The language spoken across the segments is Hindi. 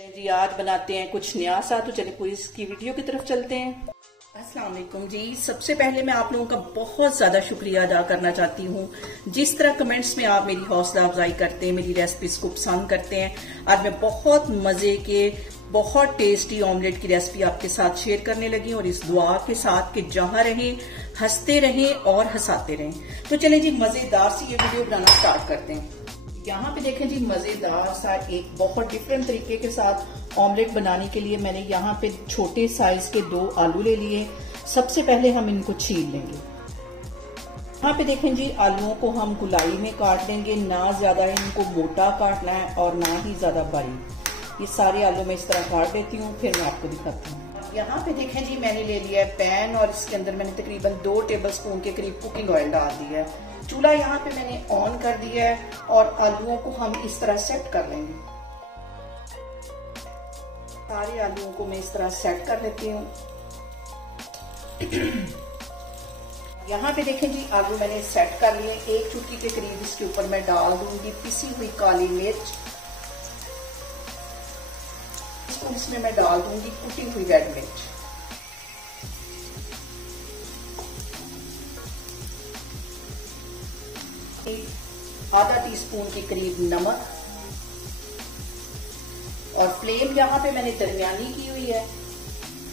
जी आज बनाते हैं कुछ नया सा, तो चलिए पूरी इसकी वीडियो की तरफ चलते हैं। अस्सलाम वालेकुम जी। सबसे पहले मैं आप लोगों का बहुत ज्यादा शुक्रिया अदा करना चाहती हूँ। जिस तरह कमेंट्स में आप मेरी हौसला अफजाई करते हैं, मेरी रेसिपीज को पसंद करते हैं। आज मैं बहुत मजे के बहुत टेस्टी ऑमलेट की रेसिपी आपके साथ शेयर करने लगी और इस दुआ के साथ कि जहां रहें हंसते रहें और हंसाते रहें। तो चलें जी मजेदार सी ये वीडियो बनाना स्टार्ट करते हैं। यहाँ पे देखें जी मजेदार सा एक बहुत डिफरेंट तरीके के साथ ऑमलेट बनाने के लिए मैंने यहाँ पे छोटे साइज के 2 आलू ले लिए। सबसे पहले हम इनको छील लेंगे। यहाँ पे देखें जी आलूओं को हम गुलाई में काट लेंगे, ना ज्यादा इनको मोटा काटना है और ना ही ज्यादा बारीक। ये सारे आलू मैं इस तरह काट देती हूँ, फिर मैं आपको दिखाती हूँ। यहाँ पे देखें जी मैंने ले लिया है पैन और इसके अंदर मैंने तकरीबन 2 टेबलस्पून के करीब कुकिंग ऑयल डाल दिया है। चूल्हा यहाँ पे मैंने ऑन कर दिया है और आलूओं को हम इस तरह सेट कर लेंगे। सारे आलूओं को मैं इस तरह सेट कर लेती हूँ। यहाँ पे देखें जी आलू मैंने सेट कर लिए। 1 चुटकी के करीब इसके ऊपर मैं डाल दूंगी पिसी हुई काली मिर्च। इसमें मैं डाल दूंगी कुटी हुई रेड मिर्च। आधा टीस्पून के करीब नमक और फ्लेम यहाँ पे मैंने दरमियानी की हुई है।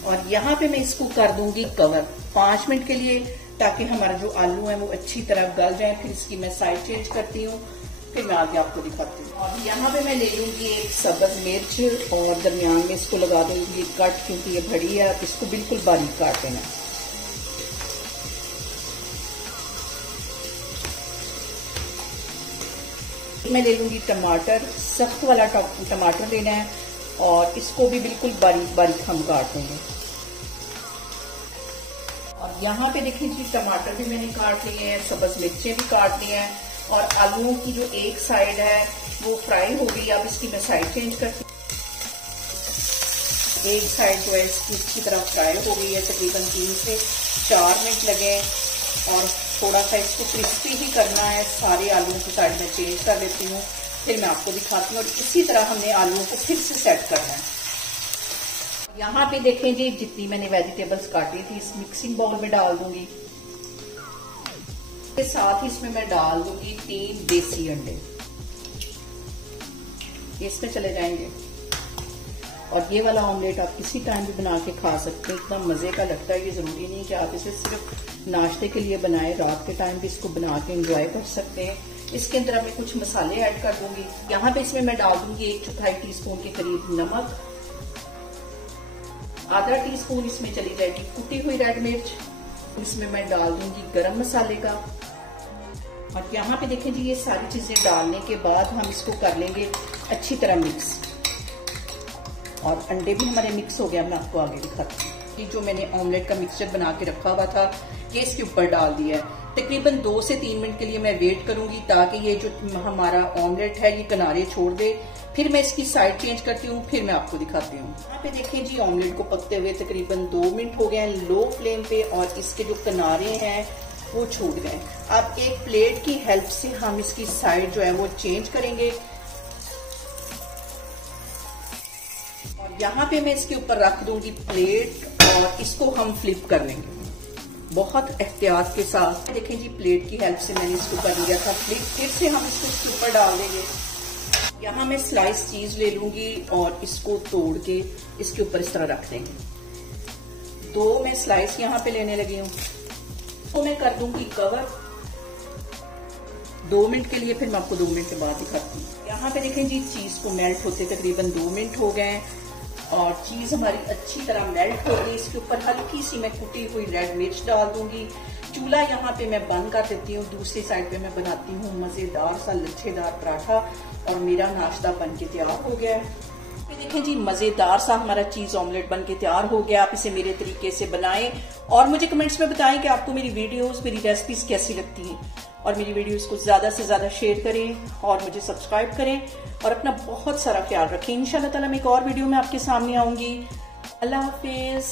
और यहाँ पे मैं इसको कर दूंगी कवर 5 मिनट के लिए, ताकि हमारा जो आलू है वो अच्छी तरह गल जाए। फिर इसकी मैं साइड चेंज करती हूँ, फिर मैं आगे आपको दिखाती हूँ। और यहाँ पे मैं ले लूंगी एक सब्ज मिर्च और दरमियान में इसको लगा दूंगी कट, क्योंकि ये बड़ी है। इसको बिल्कुल बारीक काट देना। मैं ले लूंगी टमाटर, सख्त वाला टमाटर लेना है और इसको भी बिल्कुल बारीक बारीक हम काट देंगे। और यहाँ पे देखिए जी टमाटर भी मैंने काट लिए हैं, सब्ज मिर्चें भी काट ली हैं और आलूओं की जो एक साइड है वो फ्राई हो गई। अब इसकी मैं साइड चेंज करती हूँ। एक साइड जो है इसकी अच्छी तरह फ्राई हो गई है, तकरीबन 3 से 4 मिनट लगे और थोड़ा सा इसको क्रिस्पी ही करना है। सारे आलूओं को साइड में चेंज कर लेती हूँ, फिर मैं आपको दिखाती हूँ। और इसी तरह हमने आलूओं को फिर से सेट करना है। यहाँ पे देखें जी जितनी मैंने वेजिटेबल्स काटी थी इस मिक्सिंग बाउल में डाल दूंगी। के साथ ही इसमें मैं डाल दूंगी 3 देसी अंडे, इसमें चले जाएंगे। और ये वाला ऑमलेट आप किसी टाइम भी बना के खा सकते हैं, इतना मजे का लगता है। ये जरूरी नहीं कि आप इसे सिर्फ नाश्ते के लिए बनाएं, रात के टाइम भी इसको बना के एंजॉय कर सकते हैं। इसके अंदर मैं कुछ मसाले ऐड कर दूंगी। यहाँ पे इसमें मैं डाल दूंगी 1/4 टीस्पून के करीब नमक, आधा टीस्पून इसमें चली जाएगी कुटी हुई रेड मिर्च, इसमें मैं डाल दूंगी गरम मसाले का। और यहाँ पे देखें जी ये सारी चीजें डालने के बाद हम इसको कर लेंगे अच्छी तरह मिक्स। और अंडे भी हमारे मिक्स हो गया, मैं आपको आगे दिखाती हूँ। ये जो मैंने ऑमलेट का मिक्सचर बना के रखा हुआ था ये इसके ऊपर डाल दिया है। तकरीबन 2 से 3 मिनट के लिए मैं वेट करूंगी, ताकि ये जो हमारा ऑमलेट है ये किनारे छोड़ दे। फिर मैं इसकी साइड चेंज करती हूँ, फिर मैं आपको दिखाती हूँ। यहाँ पे देखिए जी ऑमलेट को पकते हुए तकरीबन 2 मिनट हो गए हैं लो फ्लेम पे, और इसके जो किनारे हैं वो छूट गए। अब एक प्लेट की हेल्प से हम इसकी साइड जो है वो चेंज करेंगे। और यहाँ पे मैं इसके ऊपर रख दूंगी प्लेट और इसको हम फ्लिप कर लेंगे बहुत एहतियात के साथ। देखें जी प्लेट की हेल्प से मैंने इसको कर लिया था फ्लिप। फिर से हम इसको इसके ऊपर डाल देंगे। यहाँ मैं स्लाइस चीज ले लूंगी और इसको तोड़ के इसके ऊपर इस तरह रख देंगे। 2 मैं स्लाइस यहाँ पे लेने लगी हूँ। तो मैं कर दूंगी कवर 2 मिनट के लिए, फिर मैं आपको 2 मिनट के बाद दिखाती हूँ। यहाँ पे देखें जी चीज को मेल्ट होते तकरीबन 2 मिनट हो गए और चीज हमारी अच्छी तरह मेल्ट हो गई। इसके ऊपर हल्की सी मैं कुटी हुई रेड मिर्च डाल दूंगी। चूल्हा यहाँ पे मैं बंद कर देती हूँ। दूसरी साइड पे मैं बनाती हूँ मजेदार सा लच्छेदार पराठा और मेरा नाश्ता बन के तैयार हो गया है। देखें जी मजेदार सा हमारा चीज ऑमलेट बन के तैयार हो गया। आप इसे मेरे तरीके से बनाएं और मुझे कमेंट्स में बताएं कि आपको मेरी वीडियोस मेरी रेसिपीज कैसी लगती हैं। और मेरी वीडियोस को ज्यादा से ज्यादा शेयर करें और मुझे सब्सक्राइब करें और अपना बहुत सारा ख्याल रखें। इंशाल्लाह ताला मैं एक और वीडियो में आपके सामने आऊंगी। अल्लाह हाफिज।